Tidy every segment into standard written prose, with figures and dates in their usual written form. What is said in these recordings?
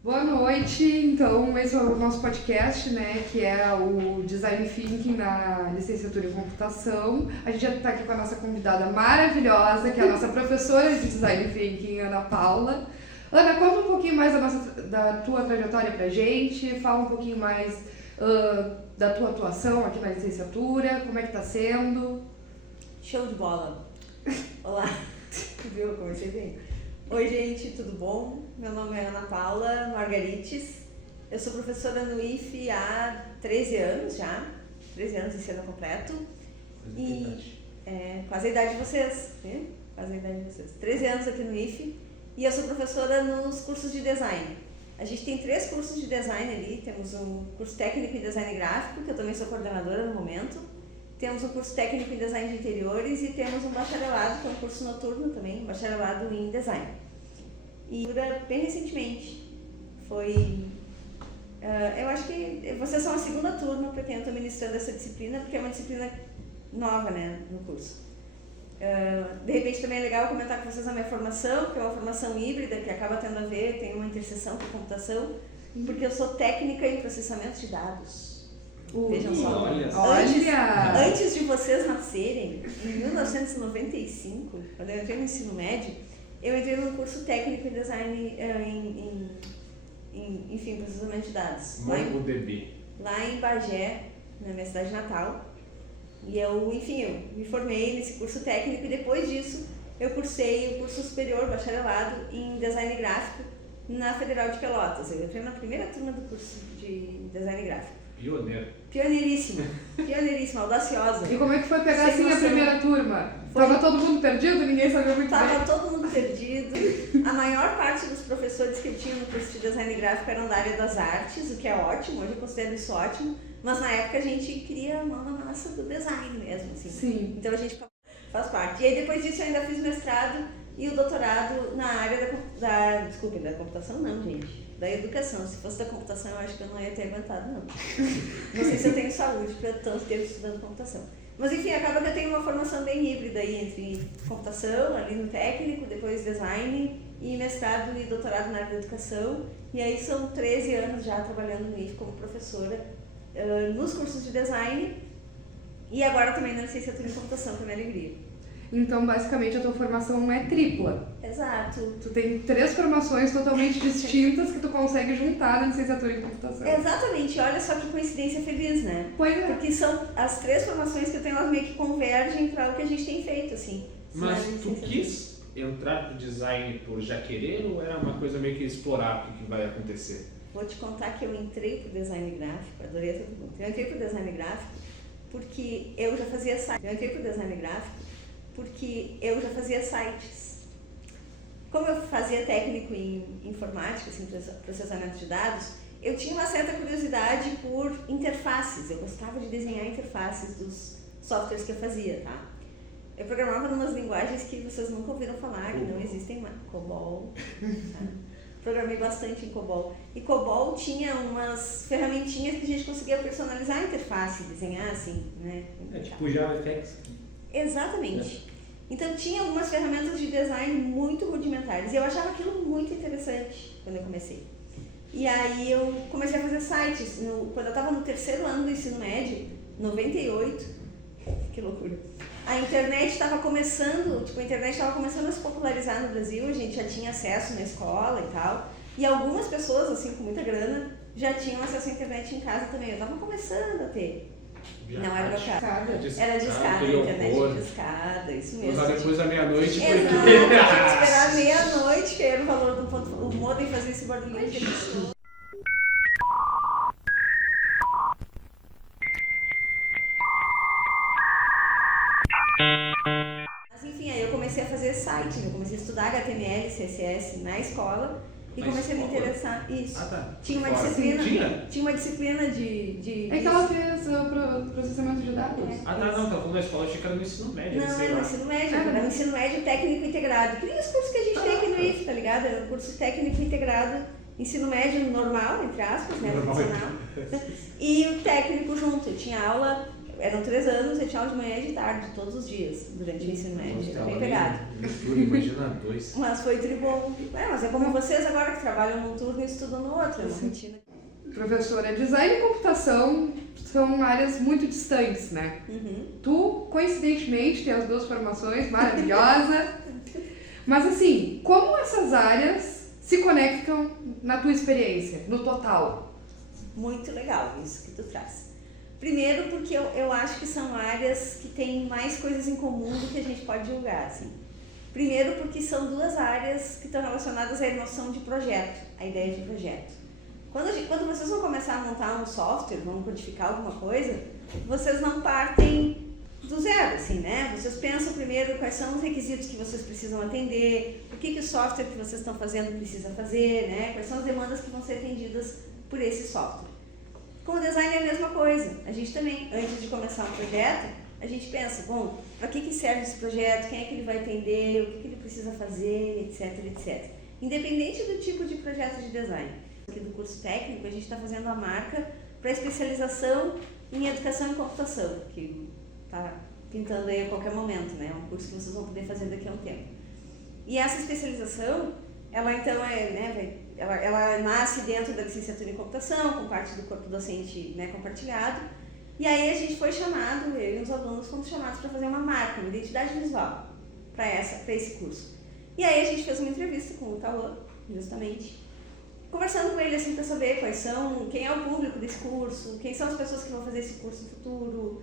Boa noite, então esse é o nosso podcast, né, que é o Design Thinking na licenciatura em computação. A gente já está aqui com a nossa convidada maravilhosa, que é a nossa professora de Design Thinking, Ana Paula. Ana, conta um pouquinho mais da tua trajetória pra gente, fala um pouquinho mais da tua atuação aqui na licenciatura, como é que tá sendo. Show de bola! Olá! Viu? Comecei bem. Oi, gente, tudo bom? Meu nome é Ana Paula Margarites. Eu sou professora no IFE há 13 anos já. 13 anos esse ano completo. Quase a idade de vocês, né? Quase a idade de vocês. 13 anos aqui no IFE. E eu sou professora nos cursos de design. A gente tem 3 cursos de design ali. Temos um curso técnico em design gráfico, que eu também sou coordenadora no momento. Temos um curso técnico em design de interiores e temos um bacharelado, que é um curso noturno também, bacharelado em design. E bem recentemente, eu acho que vocês são a segunda turma para quem eu estou ministrando essa disciplina, porque é uma disciplina nova, né, no curso. De repente também é legal comentar com vocês a minha formação, que é uma formação híbrida, que acaba tendo a ver, tem uma interseção com computação, porque eu sou técnica em processamento de dados. Vejam só. Antes de vocês nascerem, em 1995, quando eu entrei no ensino médio, eu entrei num curso técnico em design, enfim, processamento de dados. Lá em Bagé, na minha cidade natal. E eu me formei nesse curso técnico e depois disso eu cursei o curso superior, bacharelado em design gráfico na Federal de Pelotas. Eu entrei na primeira turma do curso de design gráfico. Pioneiríssima, audaciosa. E como é que foi pegar assim a primeira turma? Tava todo mundo perdido? Ninguém sabia muito bem? Tava todo mundo perdido. A maior parte dos professores que eu tinha no curso de design gráfico eram da área das artes, o que é ótimo, hoje eu considero isso ótimo, mas na época a gente queria a mão na massa do design mesmo, assim. Sim. Então a gente faz parte. E aí depois disso eu ainda fiz mestrado e o doutorado na área da computação não, gente. Da educação. Se fosse da computação, eu acho que eu não ia ter aguentado, não. Não sei se eu tenho saúde para tanto tempo estudando computação. Mas enfim, acaba que eu tenho uma formação bem híbrida aí entre computação, ali no técnico, depois design e mestrado e doutorado na área da educação. E aí são 13 anos já trabalhando no IFE como professora nos cursos de design e agora também na licenciatura em computação, que é minha alegria. Então, basicamente, a tua formação é tripla. Exato. Tu tem 3 formações totalmente distintas que tu consegue juntar na licenciatura em computação. Exatamente. Olha só que coincidência feliz, né? Pois é. Porque são as 3 formações que eu tenho, elas meio que convergem para o que a gente tem feito, assim. Mas tu quis entrar no design por já querer ou era uma coisa meio que explorar o que vai acontecer? Vou te contar que eu entrei pro design gráfico, adorei essa pergunta. Eu entrei pro design gráfico porque eu já fazia sites. Como eu fazia técnico em informática, assim, processamento de dados, eu tinha uma certa curiosidade por interfaces. Eu gostava de desenhar interfaces dos softwares que eu fazia, tá? Eu programava em umas linguagens que vocês nunca ouviram falar, que não existem mais. COBOL. Tá? Programei bastante em COBOL. E COBOL tinha umas ferramentinhas que a gente conseguia personalizar a interface, desenhar assim, né? Tipo JavaFX. Exatamente. Então tinha algumas ferramentas de design muito rudimentares e eu achava aquilo muito interessante quando eu comecei. E aí eu comecei a fazer sites. Quando eu estava no 3º ano do ensino médio, 98, que loucura. A internet estava começando a se popularizar no Brasil, a gente já tinha acesso na escola e tal. E algumas pessoas, assim, com muita grana, já tinham acesso à internet em casa também. Eu estava começando a ter. Não era meu caso. Era discada, internet discada, isso mesmo. Usar depois da meia-noite. Exato, tinha que esperar meia-noite, que era o valor do ponto. O modem fazia esse barulhinho que ele estou. Mas enfim, aí eu comecei a fazer sites, eu comecei a estudar HTML, CSS na escola. E comecei a me interessar. Isso. Ah, tá. Tinha uma disciplina de. É que ela fez processamento de dados. Ah, tá, não, tá falando da escola, achei que era no ensino médio. Não, era no ensino médio, era no ensino médio técnico integrado. Que nem os cursos que a gente tem aqui no IFE, tá ligado? Era um curso técnico integrado, ensino médio normal, entre aspas, né? Profissional. E o técnico junto. Eu tinha aula eram 3 anos, eu tinha aula de manhã e de tarde, todos os dias, durante o ensino médio. Era bem pegado. Imagina 2. Mas foi tribom. Mas é como vocês agora que trabalham num turno e estudam no outro, é uma rotina. Professora, design e computação são áreas muito distantes, né? Tu, coincidentemente, tem as 2 formações, maravilhosa. Mas assim, como essas áreas se conectam na tua experiência, no total? Muito legal isso que tu traz. Primeiro porque eu acho que são áreas que têm mais coisas em comum do que a gente pode julgar, assim. Primeiro porque são 2 áreas que estão relacionadas à noção de projeto, à ideia de projeto. Quando vocês vão começar a montar um software, vão codificar alguma coisa, vocês não partem do zero, assim, né? Vocês pensam primeiro quais são os requisitos que vocês precisam atender, o que o software que vocês estão fazendo precisa fazer, né? Quais são as demandas que vão ser atendidas por esse software. Com o design é a mesma coisa. A gente também, antes de começar um projeto, a gente pensa, bom, para que serve esse projeto, quem é que ele vai atender, o que ele precisa fazer, etc, etc. Independente do tipo de projeto de design. Aqui do curso técnico, a gente está fazendo a marca para especialização em educação e computação, que está pintando aí a qualquer momento, né? É um curso que vocês vão poder fazer daqui a um tempo. E essa especialização, ela então ela nasce dentro da licenciatura em computação, com parte do corpo docente, né, compartilhado. E aí a gente foi chamado, eu e os alunos fomos chamados para fazer uma marca, uma identidade visual para esse curso. E aí a gente fez uma entrevista com o Tauan, justamente, conversando com ele assim para saber quem é o público desse curso, quem são as pessoas que vão fazer esse curso no futuro,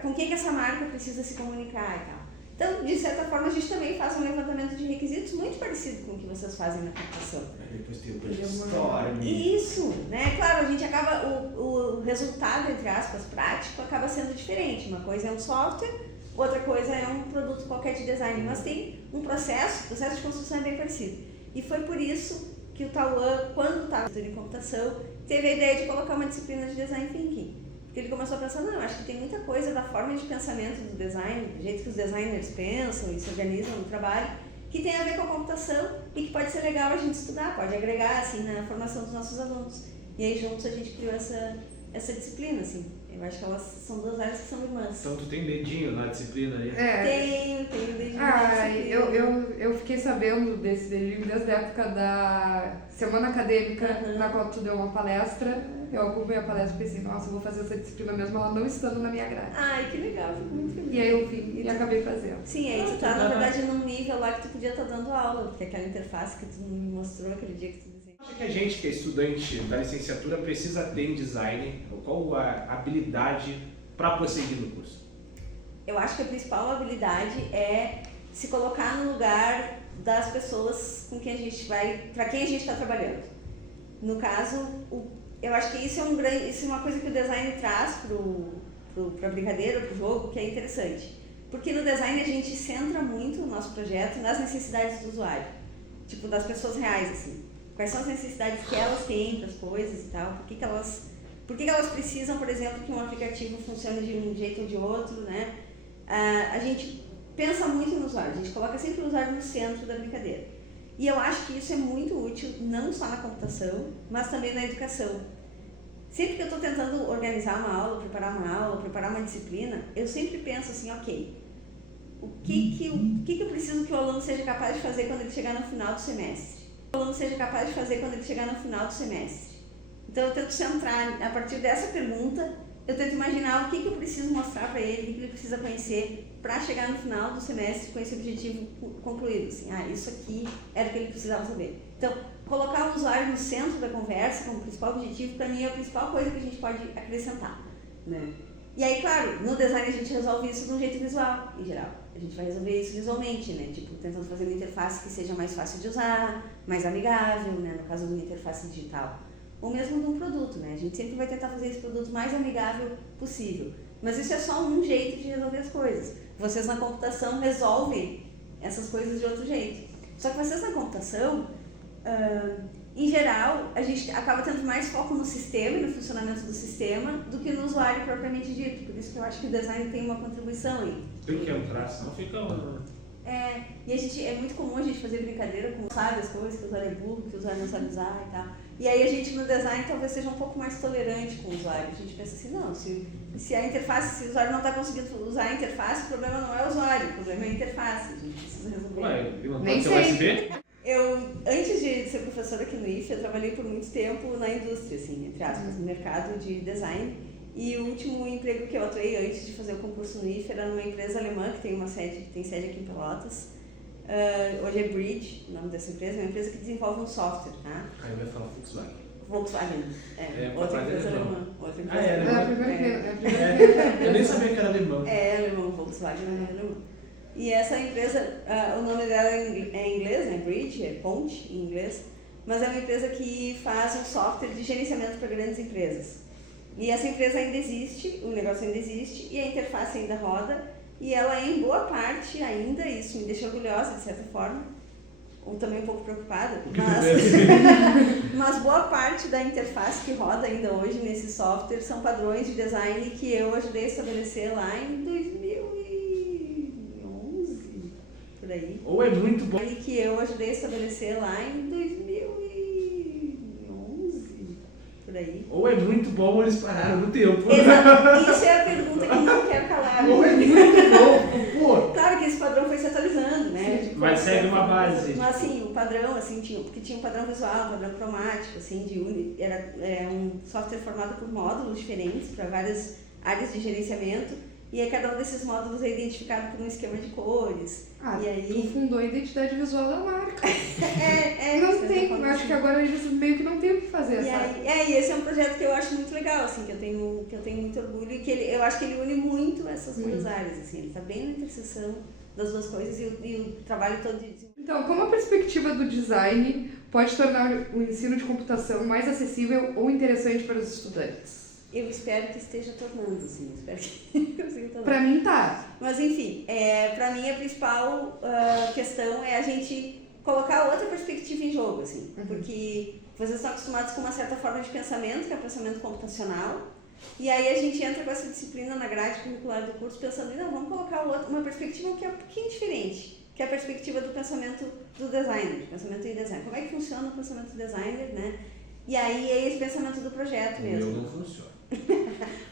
com quem que essa marca precisa se comunicar e tal. Então, de certa forma, a gente também faz um levantamento de requisitos muito parecido com o que vocês fazem na computação. Depois tem o brainstorming. Isso, né? Claro, a gente acaba, o resultado, entre aspas, prático, acaba sendo diferente. Uma coisa é um software, outra coisa é um produto qualquer de design, mas tem um processo de construção é bem parecido. E foi por isso que o Tauan, quando estava em computação, teve a ideia de colocar uma disciplina de design thinking. Porque ele começou a pensar, não, acho que tem muita coisa da forma de pensamento do design, do jeito que os designers pensam e se organizam no trabalho, que tem a ver com a computação e que pode ser legal a gente estudar, pode agregar assim na formação dos nossos alunos. E aí juntos a gente criou essa disciplina, assim. Eu acho que elas são 2 áreas que são irmãs. Então tu tem dedinho na disciplina aí? Tenho dedinho na disciplina. Eu fiquei sabendo desse dedinho desde a época da semana acadêmica, na qual tu deu uma palestra. Eu acompanhei a palestra e pensei, nossa, eu vou fazer essa disciplina mesmo, ela não estando na minha grade. Ai, que legal, fico muito feliz. E aí eu vim e acabei fazendo. Sim, aí tu tá, na verdade, num nível lá que tu podia estar dando aula, porque aquela interface que tu me mostrou aquele dia que tu desenhou. Acha que a gente, que é estudante da licenciatura, precisa ter em design? Qual a habilidade para prosseguir no curso? Eu acho que a principal habilidade é se colocar no lugar das pessoas com quem a gente para quem a gente está trabalhando. No caso, eu acho que isso é uma coisa que o design traz para a brincadeira, para o jogo, que é interessante. Porque no design a gente centra muito o nosso projeto nas necessidades do usuário, tipo das pessoas reais, assim. Quais são as necessidades que elas têm para as coisas e tal, por que elas precisam, por exemplo, que um aplicativo funcione de um jeito ou de outro, né? A gente pensa muito no usuário, a gente coloca sempre o usuário no centro da brincadeira. E eu acho que isso é muito útil, não só na computação, mas também na educação. Sempre que eu estou tentando organizar uma aula, preparar uma disciplina, eu sempre penso assim, ok, o que eu preciso que o aluno seja capaz de fazer quando ele chegar no final do semestre? Então eu tento centrar, a partir dessa pergunta, eu tento imaginar o que eu preciso mostrar para ele, o que ele precisa conhecer para chegar no final do semestre com esse objetivo concluído. Assim, isso aqui era o que ele precisava saber. Então, colocar o usuário no centro da conversa como principal objetivo, para mim, é a principal coisa que a gente pode acrescentar, né? E aí, claro, no design a gente resolve isso de um jeito visual, em geral. A gente vai resolver isso visualmente, né? Tipo, tentando fazer uma interface que seja mais fácil de usar, mais amigável, né? No caso de uma interface digital. Ou mesmo de um produto, né? A gente sempre vai tentar fazer esse produto mais amigável possível. Mas isso é só um jeito de resolver as coisas. Vocês na computação resolvem essas coisas de outro jeito. Só que vocês na computação, em geral, a gente acaba tendo mais foco no sistema e no funcionamento do sistema do que no usuário propriamente dito. Por isso que eu acho que o design tem uma contribuição aí. Tem que entrar, senão fica... E a gente, é muito comum a gente fazer brincadeira com, sabe, as coisas que o usuário é burro, que o usuário não sabe usar e tal. E aí a gente no design talvez seja um pouco mais tolerante com o usuário. A gente pensa assim, não, se a interface, se o usuário não está conseguindo usar a interface, o problema não é o usuário, o problema é a interface. A gente precisa resolver. Ué, não Nem pode ser sei. USB? Antes de ser professora aqui no IFE, eu trabalhei por muito tempo na indústria, assim, entre aspas, no mercado de design. E o último emprego que eu atuei antes de fazer o concurso no IFE era numa empresa alemã que tem sede aqui em Pelotas. Hoje é Bridge, o nome dessa empresa, é uma empresa que desenvolve um software, tá? Aí vai falar Volkswagen. Volkswagen, outra empresa alemã. Outra empresa É É a alemão? primeira Eu nem sabia que era alemão. É alemão, Volkswagen é alemão. E essa empresa, o nome dela é em inglês, né? Bridge, é ponte em inglês, mas é uma empresa que faz um software de gerenciamento para grandes empresas. E essa empresa ainda existe, o negócio ainda existe, e a interface ainda roda, e ela é em boa parte ainda, isso me deixa orgulhosa de certa forma, ou também um pouco preocupada, mas boa parte da interface que roda ainda hoje nesse software são padrões de design que eu ajudei a estabelecer lá em 2011, por aí. Ou é muito bom. Que eu ajudei a estabelecer lá em 2011, por aí. Ou é muito bom ou eles pararam no tempo. Exato. Isso é a pergunta que eu não quero calar. Ou é muito bom, pô. Claro que esse padrão foi se atualizando, né? Tipo, Mas segue uma base. Mas assim, o padrão, assim, porque tinha um padrão visual, um padrão cromático, assim, era um software formado por módulos diferentes para várias áreas de gerenciamento. E aí cada um desses módulos é identificado por um esquema de cores. E aí... tu fundou a identidade visual da marca. Não tem, eu acho que agora eles meio que não tem o que fazer, sabe? E esse é um projeto que eu acho muito legal, assim, que eu tenho muito orgulho e que eu acho que ele une muito essas duas áreas, assim, ele está bem na interseção das duas coisas e o trabalho todo de... Então, como a perspectiva do design pode tornar o ensino de computação mais acessível ou interessante para os estudantes? Eu espero que esteja tornando, assim, espero que consiga tornar. Pra mim tá. Mas enfim, pra mim a principal questão é a gente colocar outra perspectiva em jogo, assim, porque vocês estão acostumados com uma certa forma de pensamento, que é o pensamento computacional, e aí a gente entra com essa disciplina na grade curricular do curso pensando, não, vamos colocar uma perspectiva que é um pouquinho diferente, que é a perspectiva do pensamento do designer, do pensamento em design. Como é que funciona o pensamento do designer, né? E aí é esse pensamento do projeto mesmo. O meu não funciona.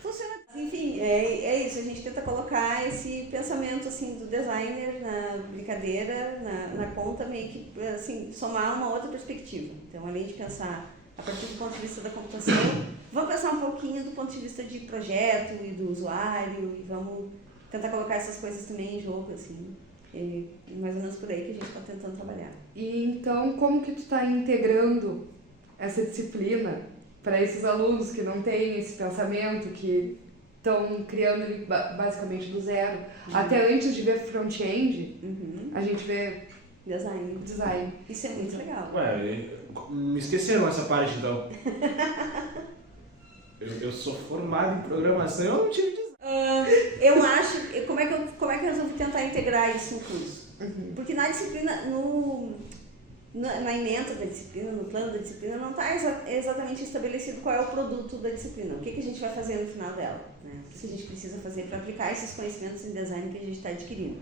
Funciona. Enfim, é isso, a gente tenta colocar esse pensamento assim do designer na brincadeira, na conta, meio que assim, somar uma outra perspectiva. Então, além de pensar a partir do ponto de vista da computação, vamos pensar um pouquinho do ponto de vista de projeto e do usuário e vamos tentar colocar essas coisas também em jogo, assim. É mais ou menos por aí que a gente está tentando trabalhar. E então, como que tu está integrando essa disciplina para esses alunos que não têm esse pensamento, que estão criando ele basicamente do zero? Até antes de ver front-end, a gente vê design. Isso é muito legal. Ué, me esqueceram essa parte então. eu sou formado em programação e eu não tive design. Eu acho, como é que eu resolvi tentar integrar isso no curso? Porque na disciplina, na ementa da disciplina, no plano da disciplina, não está exatamente estabelecido qual é o produto da disciplina, o que a gente vai fazer no final dela, né? O que a gente precisa fazer para aplicar esses conhecimentos em design que a gente está adquirindo.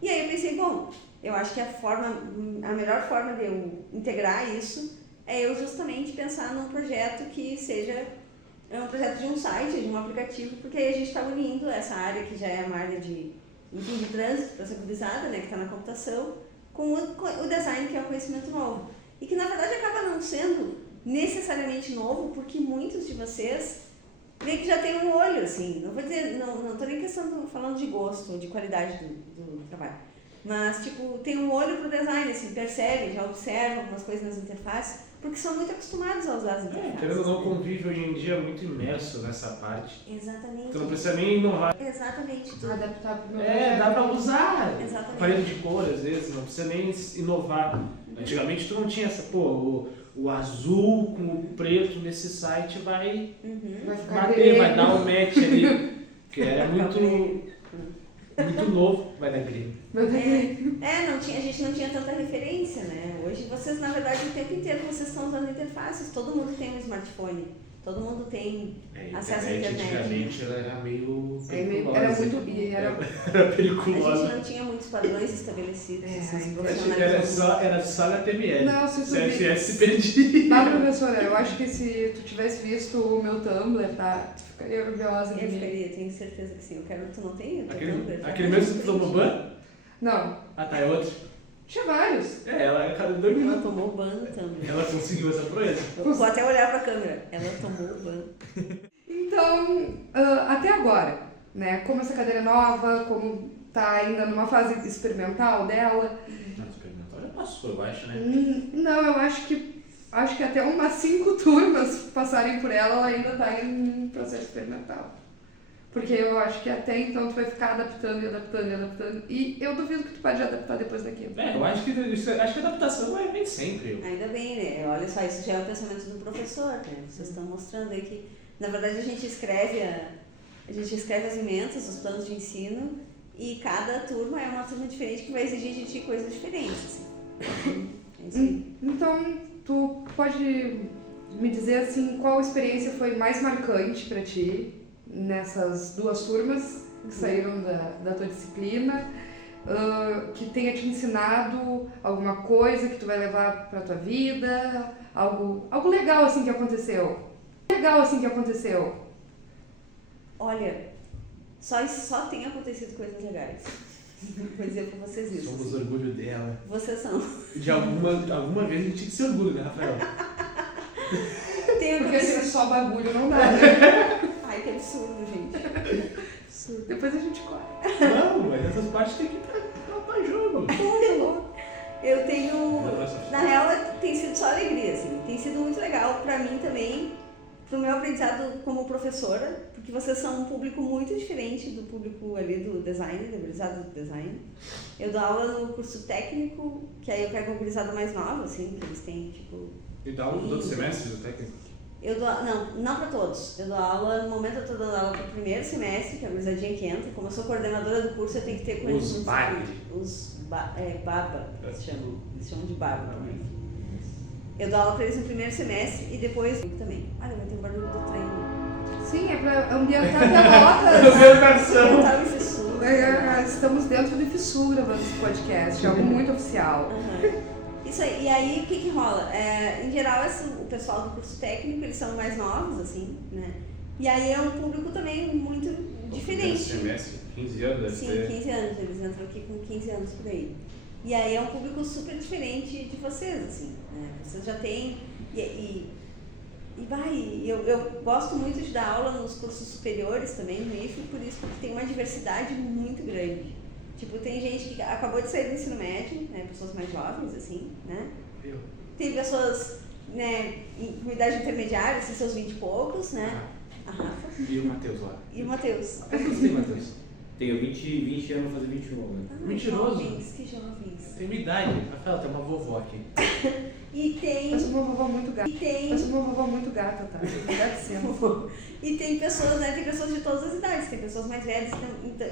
E aí eu pensei, bom, eu acho que a melhor forma de eu integrar isso é eu justamente pensar num projeto que seja um projeto de um site, de um aplicativo, porque aí a gente está unindo essa área que já é uma área de trânsito para ser gurizada, né, que está na computação, com o design, que é um conhecimento novo. E que, na verdade, acaba não sendo necessariamente novo, porque muitos de vocês meio que já têm um olho, assim, não vou dizer, não estou nem falando de gosto, de qualidade do trabalho, mas, tipo, tem um olho pro design, assim, percebe, já observa algumas coisas nas interfaces, porque são muito acostumados a usar as interfaces. Querendo ou não, o convívio hoje em dia é muito imerso nessa parte. Exatamente. Então não precisa nem inovar. Exatamente. Adaptar pro meu Dá pra usar. Exatamente. Parede de cor, às vezes, não precisa nem inovar. Antigamente tu não tinha essa, o azul com o preto nesse site vai bater, vai dar um match ali. Porque era muito novo, vai dar grego. A gente não tinha tanta referência, né? Hoje vocês, na verdade, o tempo inteiro vocês estão usando interfaces, todo mundo tem um smartphone. Todo mundo tem acesso à internet. internet. Antigamente ela era meio periculosa. Era muito... Era A periculosa. gente não tinha muitos padrões estabelecidos. Assim, Era só HTML. Não, se CSS se perdia. Mas, professora, eu acho que se tu tivesse visto o meu Tumblr, tá? Tu ficaria orgulhosa de Eu mim. ficaria, tenho certeza que sim. Eu quero, tu não tem? Aquele mesmo que tomou ban? Não, Ah, tá, é outro. tinha vários. Ela é cada 2 Ela minutos. tomou ban também. Ela conseguiu essa proeza. Eu vou até olhar pra câmera. Ela tomou ban. Então, até agora, né? Como essa cadeira é nova, como tá ainda numa fase experimental dela. Não, experimental já passou, eu acho, né? Não, eu acho que até umas 5 turmas passarem por ela ainda tá em processo experimental. Porque eu acho que até então tu vai ficar adaptando e adaptando e adaptando. E eu duvido que tu pode adaptar depois daquilo. Eu acho que a adaptação vem sempre. Ainda bem, né? Olha só, isso já é o pensamento do professor, né? Vocês estão mostrando aí que, na verdade, a gente escreve as ementas, os planos de ensino, e cada turma é uma turma diferente que vai exigir de ti coisas diferentes. Assim. É isso aí. Então, tu pode me dizer assim, qual experiência foi mais marcante pra ti nessas 2 turmas que saíram da tua disciplina, que tenha te ensinado alguma coisa que tu vai levar pra tua vida, algo legal assim que aconteceu. Olha, só tem acontecido coisas legais. Vou dizer pra vocês isso. Somos orgulho dela. Vocês são. De alguma vez a gente tinha que ser orgulho, né, Rafael? Porque se é só bagulho não dá, né? Ai, que absurdo, gente. Absurdo. Depois a gente corre. Não, mas essas partes tem que estar pra jogo. Eu tenho... Na real, tem sido só alegria, assim. Tem sido muito legal pra mim também, pro meu aprendizado como professora, porque vocês são um público muito diferente do público ali do design, da gurizada do design. Eu dou aula no curso técnico, que aí eu pego a gurizada mais nova, assim, que eles têm, tipo... E dá aula nos outros semestres do técnico? Eu dou, não para todos. Eu dou aula, no momento eu estou dando aula para o primeiro semestre, que é a gurizadinha que entra. Como eu sou coordenadora do curso, eu tenho que ter com eles baba, eles chamam de baba também. Eu dou aula para eles no primeiro semestre e depois também. Olha, vai ter um barulho do trem. Sim, é pra ambientar Pelotas. Ambientação. Tá em fissura. Estamos dentro de fissura nesse podcast, é algo muito oficial. Isso aí, e aí o que rola? Em geral, o pessoal do curso técnico, eles são mais novos, assim, né? E aí é um público também muito diferente. Semestre, 15 anos deve Sim, ter. 15 anos, eles entram aqui com 15 anos por aí. E aí é um público super diferente de vocês, assim, né? Vocês já têm... Eu gosto muito de dar aula nos cursos superiores também, no IFE, por isso, porque tem uma diversidade muito grande. Tipo, tem gente que acabou de sair do ensino médio, né, pessoas mais jovens, assim, né? Tem pessoas, né, com idade intermediária, assim, seus 20 e poucos, né? A Rafa. E o Matheus lá. E o Matheus. Quantos tem, Matheus? Tenho 20 anos, vou fazer 21 né? Mentiroso. Que jovens. Tem minha idade. Rafael, tem uma vovó aqui. E tem... Eu sou uma vovó muito gata. Tá? Dá licença. E tem pessoas, né? Tem pessoas de todas as idades, tem pessoas mais velhas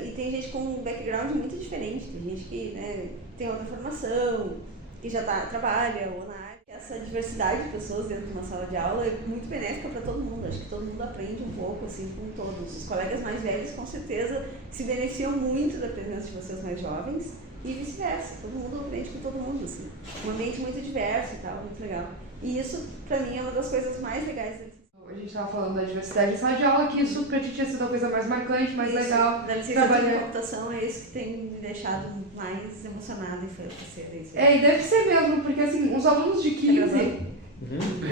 e tem gente com um background muito diferente. Tem gente que, né, tem outra formação, que já trabalha ou na área. Essa diversidade de pessoas dentro de uma sala de aula é muito benéfica para todo mundo. Acho que todo mundo aprende um pouco, assim, com todos. Os colegas mais velhos, com certeza, se beneficiam muito da presença de vocês mais jovens e vice-versa. Todo mundo aprende com todo mundo, assim. Um ambiente muito diverso e tal, muito legal. E isso, para mim, é uma das coisas mais legais da licenciatura. A gente estava falando da diversidade de sala de aula, que isso pra ti tinha sido a coisa mais marcante, mais legal. Da licenciatura em computação é isso que tem me deixado mais emocionada e feliz. E deve ser mesmo, porque assim, os alunos de 15,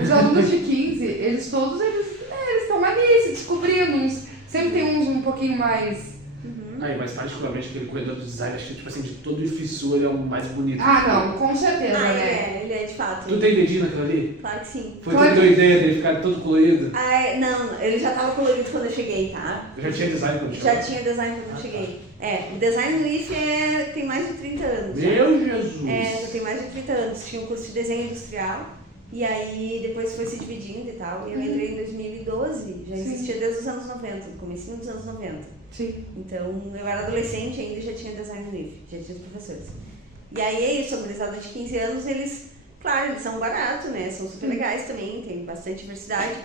os alunos de 15, eles todos, eles estão ali se descobrindo, sempre tem uns um pouquinho mais... Mas particularmente aquele corredor do design, acho que tipo assim, de todo o fissura ele é o mais bonito. Não, com certeza, né? Ele é de fato. Tu tem dedinho naquilo ali? Claro que sim. Foi toda a ideia dele ficar todo colorido? Não, ele já estava colorido quando eu cheguei, tá? Eu já tinha design quando chegou? Já tinha design quando eu cheguei. O design no IFE tem mais de 30 anos. Meu Jesus! Já tem mais de 30 anos. Tinha um curso de desenho industrial. E aí depois foi se dividindo e tal. E eu entrei em 2012, já existia desde os anos 90, no comecinho dos anos 90. Sim. Então eu era adolescente ainda e já tinha design no IFE, já tinha os professores. E aí é isso, a gurizada de 15 anos, eles Claro, eles são baratos, né? São super legais também, tem bastante diversidade,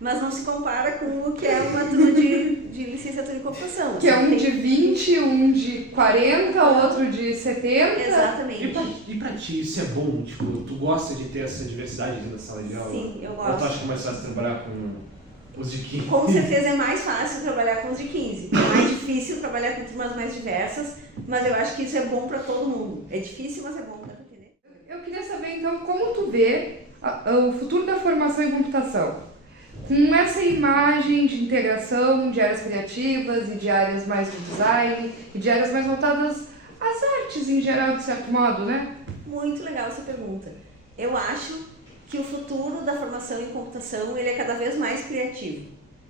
mas não se compara com o que é uma turma de licenciatura em computação. Que é um de 20, um de 40, outro de 70. Exatamente. E pra ti, isso é bom? Tipo, tu gosta de ter essa diversidade dentro da sala de aula? Sim, eu Ou tu gosto. acha que é mais fácil trabalhar com os de 15? Com certeza é mais fácil trabalhar com os de 15. É mais difícil trabalhar com turmas mais diversas, mas eu acho que isso é bom para todo mundo. É difícil, mas é bom para tu entender. Eu queria saber, então, como tu vê o futuro da formação em computação? Com essa imagem de integração de áreas criativas e de áreas mais de design e de áreas mais voltadas às artes em geral, de certo modo, né? Muito legal essa pergunta. Eu acho que o futuro da formação em computação ele é cada vez mais criativo.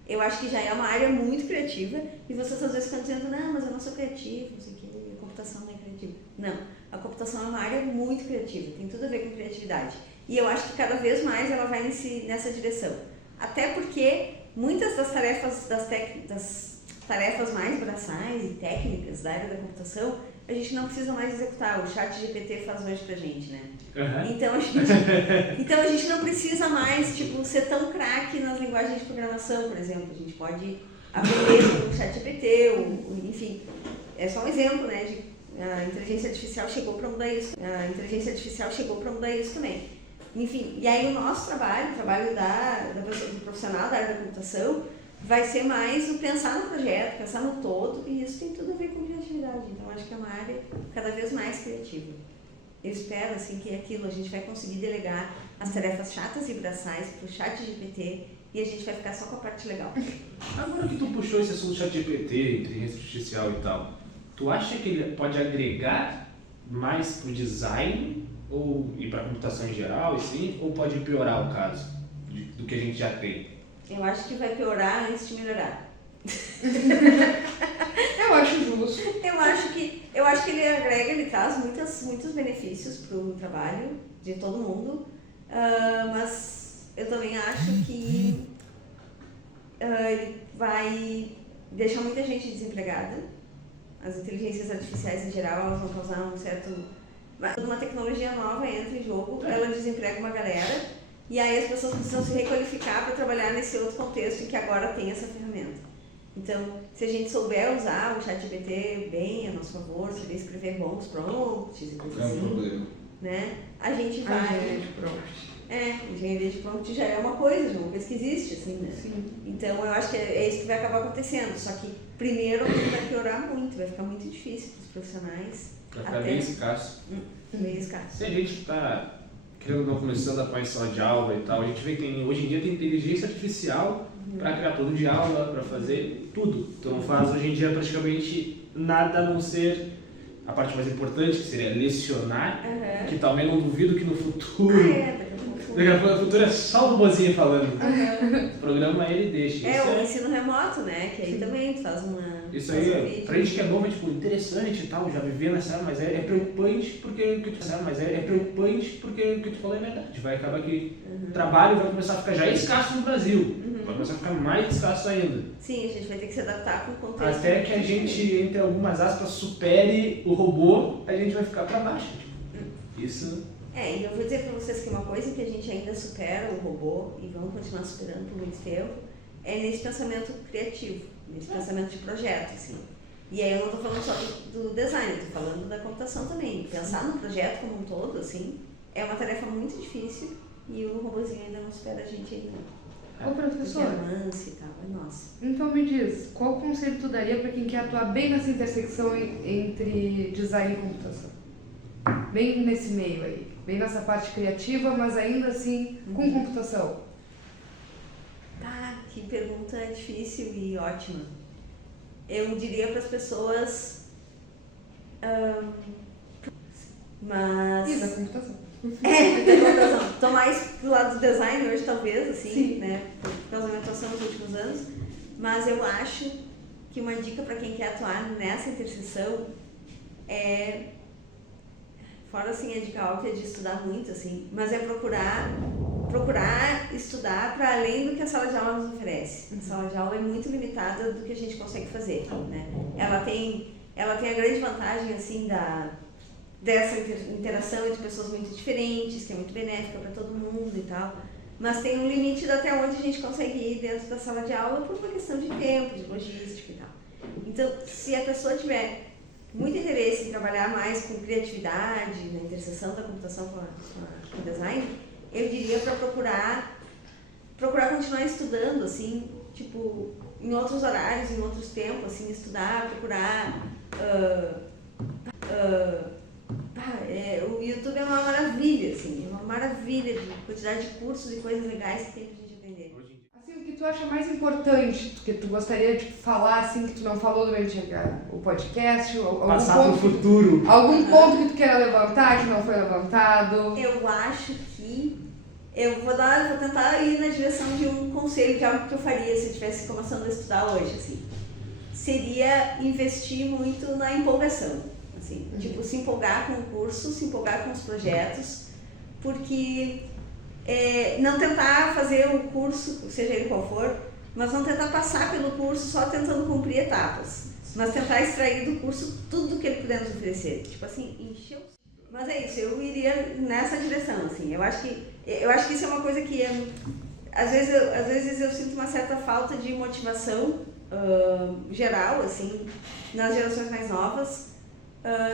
Eu acho que já é uma área muito criativa e vocês às vezes ficam dizendo, não, mas eu não sou criativo, não sei o que, a computação não é criativa. Não, a computação é uma área muito criativa, tem tudo a ver com criatividade. E eu acho que cada vez mais ela vai nessa direção. Até porque muitas das tarefas, das tarefas mais braçais e técnicas da área da computação, a gente não precisa mais executar. O ChatGPT faz hoje pra gente, né? Uhum. Então a gente não precisa mais, tipo, ser tão craque nas linguagens de programação, por exemplo. A gente pode aprender com o ChatGPT, enfim. É só um exemplo, né? A inteligência artificial chegou para mudar isso. Também. Enfim, e aí o nosso trabalho, o trabalho do profissional da área da computação, vai ser mais o pensar no projeto, pensar no todo, e isso tem tudo a ver com criatividade. Então, acho que é uma área cada vez mais criativa. Eu espero, assim, que aquilo a gente vai conseguir delegar as tarefas chatas e braçais para o ChatGPT e a gente vai ficar só com a parte legal. Agora que tu puxou esse assunto do ChatGPT, inteligência artificial e tal, tu acha que ele pode agregar mais pro design e para computação em geral, assim, ou pode piorar o caso do que a gente já tem? Eu acho que vai piorar antes de melhorar. Eu acho justo. Eu acho que ele agrega, ele traz muitos benefícios para o trabalho de todo mundo, mas eu também acho que ele vai deixar muita gente desempregada. As inteligências artificiais em geral, elas vão causar um certo... Quando uma tecnologia nova entra em jogo, ela desemprega uma galera e aí as pessoas precisam se requalificar para trabalhar nesse outro contexto em que agora tem essa ferramenta. Então, se a gente souber usar o ChatGPT bem a nosso favor, saber escrever bons prompts e coisas assim, né? A gente vai... Engenharia de prompt. Engenharia de prompt já é uma coisa que existe, assim, né? Sim. Então, eu acho que é isso que vai acabar acontecendo. Só que, primeiro, vai piorar muito, vai ficar muito difícil para os profissionais. Vai ficar bem escasso. Meio escasso. Se a gente está começando a atuar em sala de aula e tal, a gente vê que hoje em dia tem inteligência artificial para criar plano de aula, para fazer tudo. Então faz hoje em dia praticamente nada a não ser a parte mais importante, que seria lecionar, que também não duvido que no futuro... Daqui a pouco no futuro é só o robozinho falando. O programa ele deixa. O ensino remoto, né? Que aí também tu faz uma... Isso aí, pra gente que é novo, é tipo, interessante e tal, já viver nessa área, mas é preocupante porque o que tu falou é verdade. Vai acabar que o trabalho vai começar a ficar já escasso no Brasil, vai começar a ficar mais escasso ainda. Sim, a gente vai ter que se adaptar com o contexto. Até que a gente, entre algumas aspas, supere o robô, a gente vai ficar pra baixo. Tipo, isso... E eu vou dizer pra vocês que uma coisa que a gente ainda supera o robô e vamos continuar superando por muito tempo é nesse pensamento criativo, nesse pensamento de projeto, assim. E aí eu não tô falando só do design, eu tô falando da computação também. Pensar no projeto como um todo, assim, é uma tarefa muito difícil e o robôzinho ainda não supera a gente ainda. Ô, professora, e tal, é nossa. então me diz, qual conselho tu daria para quem quer atuar bem nessa intersecção entre design e computação? Bem nesse meio aí, bem nessa parte criativa, mas ainda assim com computação. Tá, que pergunta difícil e ótima. Eu diria para as pessoas... mas... E da computação. Da computação. Tô mais do lado do design hoje, talvez, assim, Sim. né? Por causa da minha atuação nos últimos anos. Mas eu acho que uma dica para quem quer atuar nessa interseção é... Fora, assim, a dica óbvia de estudar muito, assim, mas é procurar estudar para além do que a sala de aula nos oferece. A sala de aula é muito limitada do que a gente consegue fazer, né? Ela tem a grande vantagem, assim, dessa interação entre pessoas muito diferentes, que é muito benéfica para todo mundo e tal. Mas tem um limite de até onde a gente consegue ir dentro da sala de aula por uma questão de tempo, de logística e tal. Então, se a pessoa tiver muito interesse em trabalhar mais com criatividade, na interseção da computação com o design, eu diria para procurar continuar estudando, assim, tipo, em outros horários, em outros tempos, assim, estudar, procurar... o YouTube é uma maravilha, assim, é uma maravilha de quantidade de cursos e coisas legais que tem pra gente aprender. Assim, o que tu acha mais importante, que tu gostaria de falar, assim, que tu não falou durante o podcast? Passar pro futuro. Algum ponto que tu queira levantar, que não foi levantado? Eu acho que eu vou tentar ir na direção de um conselho, de algo que eu faria se eu estivesse começando a estudar hoje, assim. Seria investir muito na empolgação. Assim, tipo, se empolgar com o curso, se empolgar com os projetos, porque não tentar fazer o curso, seja ele qual for, mas não tentar passar pelo curso só tentando cumprir etapas, mas tentar extrair do curso tudo que ele puder nos oferecer. Tipo assim, encher o... Mas é isso, eu iria nessa direção, assim. Eu acho que isso é uma coisa que às vezes eu sinto uma certa falta de motivação geral, assim, nas gerações mais novas.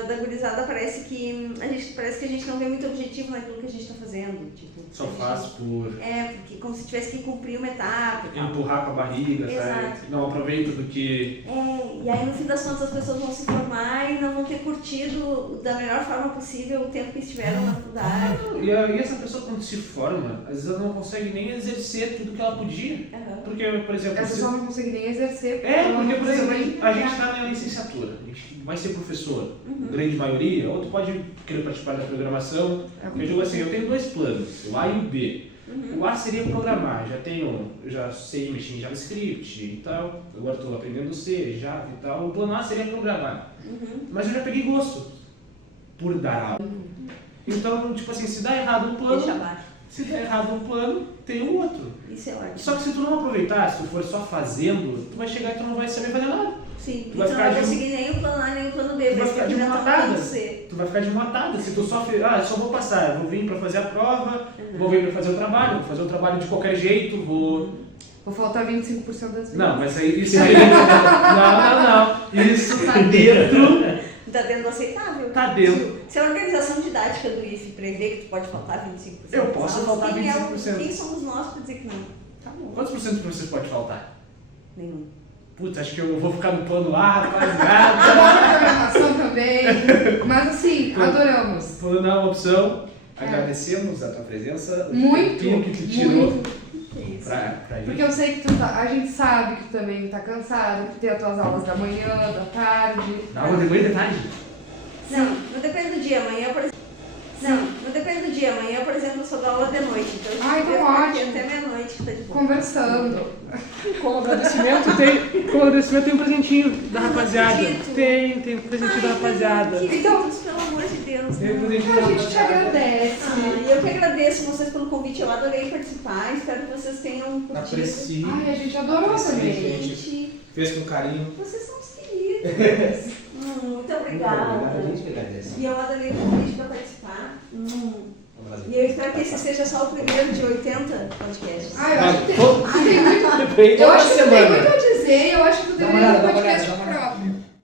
Da gurizada parece que a gente não vê muito objetivo naquilo que a gente está fazendo. Tipo, Só faz por... porque como se tivesse que cumprir uma etapa e tal. Empurrar com a barriga, sabe? Não aproveita do que... E aí no fim das contas as pessoas vão se formar e não vão ter curtido da melhor forma possível o tempo que estiveram na faculdade. E essa pessoa quando se forma, às vezes ela não consegue nem exercer tudo que ela podia. Porque, por exemplo... Essa pessoa não consegue nem exercer. Porque, por exemplo, a gente está na licenciatura, a gente vai ser professor, grande maioria, outro pode querer participar da programação. Eu digo assim, eu tenho dois planos, o A e o B. O A seria programar, já sei mexer em JavaScript e tal, agora estou aprendendo C, Java e tal. O plano A seria programar, mas eu já peguei gosto por dar aula. Então, tipo assim, se dá errado um plano, tem um outro. Isso é ótimo. Só que se tu não aproveitar, se tu for só fazendo, tu vai chegar e tu não vai saber fazer nada. Sim, tu vai ficar não vai conseguir nem o plano A nem o plano B, tu vai ficar de matada. C. Tu vai ficar de matada. Se tu só só vou passar, vou vir pra fazer a prova, vou vir pra fazer o trabalho, vou fazer o trabalho de qualquer jeito, Vou faltar 25% das vezes. Não, mas isso aí... não. Isso tá dentro... Tá dentro do aceitável. Tá dentro. Se a organização didática do IFE prevê que tu pode faltar 25%, eu posso faltar 25%. Quem somos nós pra dizer que não? Tá bom. Quantos por cento você pode faltar? Nenhum. Putz, acho que eu vou ficar no plano A, rapaziada. Programação também. Mas assim, adoramos. Plano A é uma opção. Agradecemos a tua presença. Muito. O que tu tirou. Pra gente. Porque eu sei que a gente sabe que tu também tá cansado, que tem as tuas aulas da manhã, da tarde. Aula de manhã e de tarde? Não depende do dia. Amanhã, por exemplo. Não depende do dia. Amanhã, por exemplo, eu sou da aula de noite. Então eu então ótimo. até meia-noite que tá de boa. Conversando. Com agradecimento tem um presentinho da rapaziada. Tem um presentinho da rapaziada. Então, pelo amor de Deus. Tem um presentinho da A gente te agradece. E eu que agradeço vocês pelo convite. Eu adorei participar. Espero que vocês tenham curtido. Aprecio. A gente adorou também. Gente, Fez com carinho. vocês são os queridos. Muito obrigada. A gente que agradece. E eu adorei o convite para participar. E eu espero que esse seja só o primeiro de 80 podcasts. Eu acho que tu tem muito a dizer. Eu acho que tu deveria ter um podcast